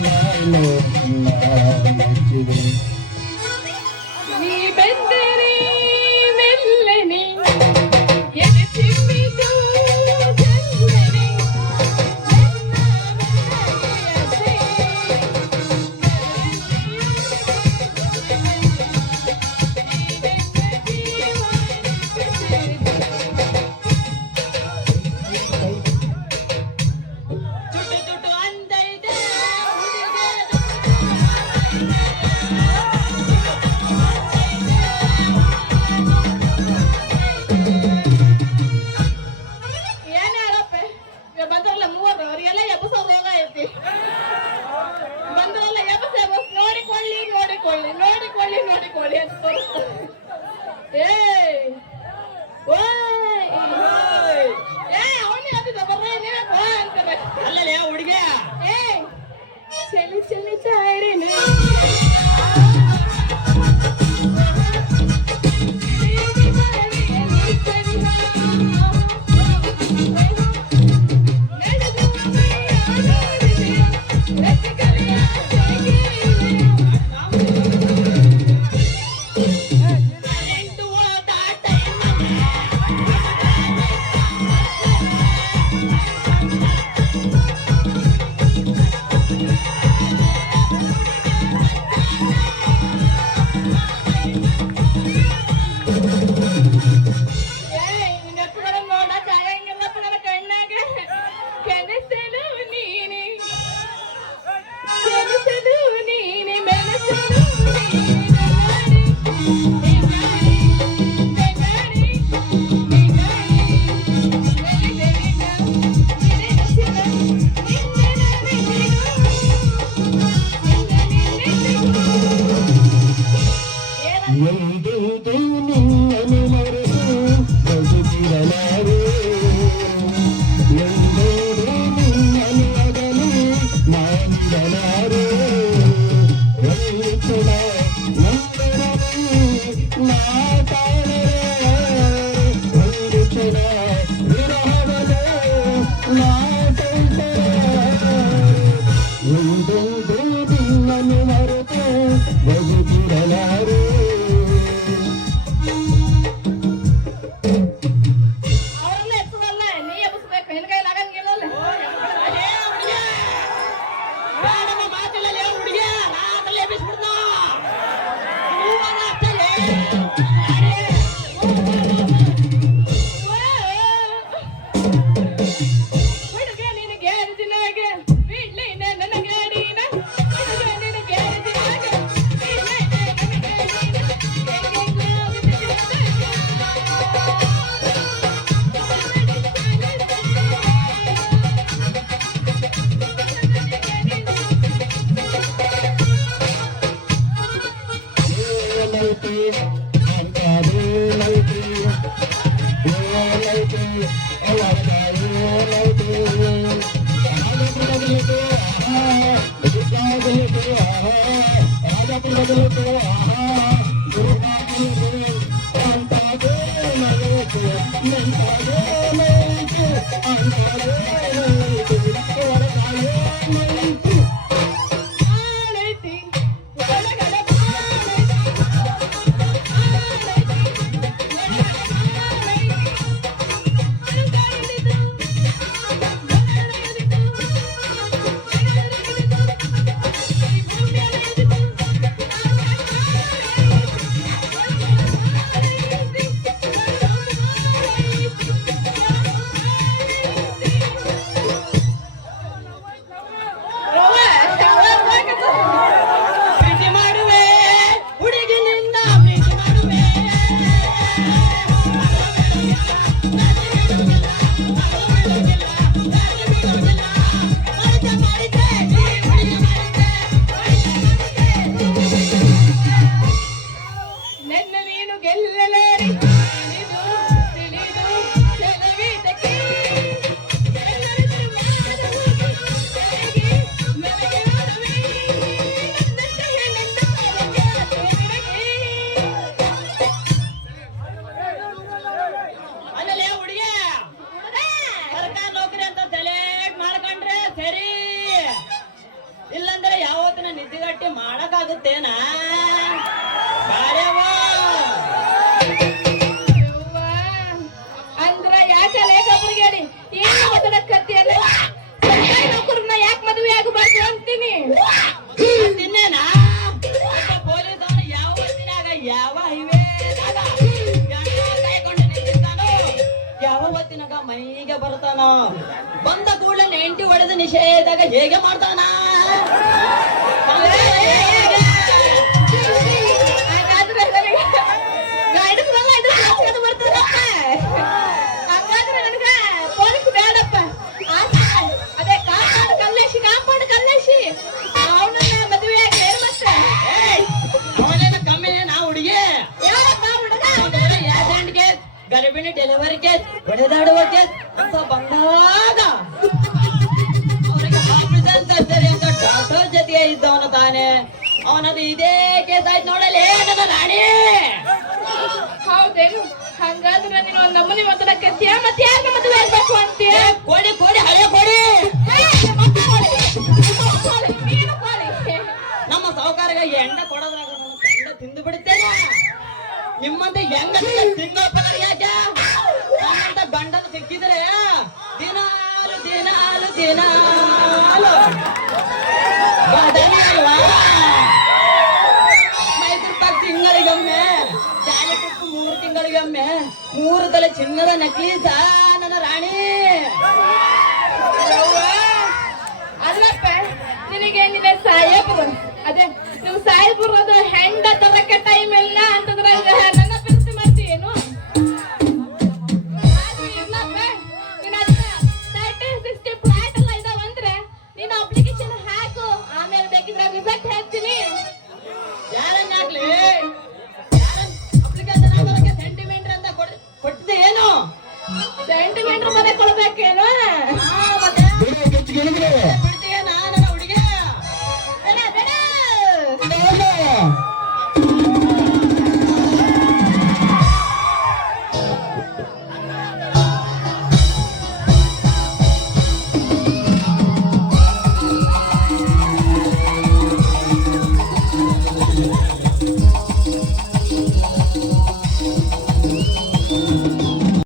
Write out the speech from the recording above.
la la la la Can Hallelujah. I'm ಮೈಗೆ ಬರ್ತಾನ. ಬಂದ ಕೂಡಲೇ ನೆಂಟಿ ಒಡೆದ ನಿಷೇಧಾಗ ಹೇಗೆ ಮಾಡ್ತಾನ? ಡೆಲಿವರಿ ಕೇಸ್ ಹೊಡೆದಾಡುವ ಕೇಸ್ ಅಂತ ಬಂದಾಗ ಅವರಿಗೆ ಆಪರೇಷನ್ ಸರ್ಜರಿ ಅಂತ ಡಾಕ್ಟರ್ ಜೊತೆಗೆ ಇದ್ದವನು ತಾನೆ. ಅವನದು ಇದೇ ಕೇಸ್ ಆಯ್ತು ನೋಡಲಿ. ಏನದ ರಾಣಿ! ಹೌದೇನು? ಹಂಗಾದ್ರೆ ನೀನು ಒಂದ್ ನಮೂನಿ ಮತದ ಮತ್ತೆ ಯಾರ ಮದುವೆ ಆಗ್ಬೇಕು ಅಂತೀಯ? ಕೊಡಿ ಕೊಡಿ ಹಳೆ ಕೊಡಿ. ನಮ್ಮ ಸಾವುಕಾರಗ ಎಂಡ ಕೊಡೋದ್ರಾಗ ತಿಂದು ಬಿಡುತ್ತೇನೆ ನಿಮ್ಮಂತ ಹೆಂಗ ತಿನ್ನೋ ಒಮ್ಮೆ ಮೂರು ತಲೆ ಚಿನ್ನದ ನಕಲಿ ಸಾ ನನ್ನ ರಾಣಿ. ಅದೇ ನಿನಗೆ ನಿನ್ನ ಅದೇ, ನೀವು ಸಾಹೇಬ್ರು ಅದ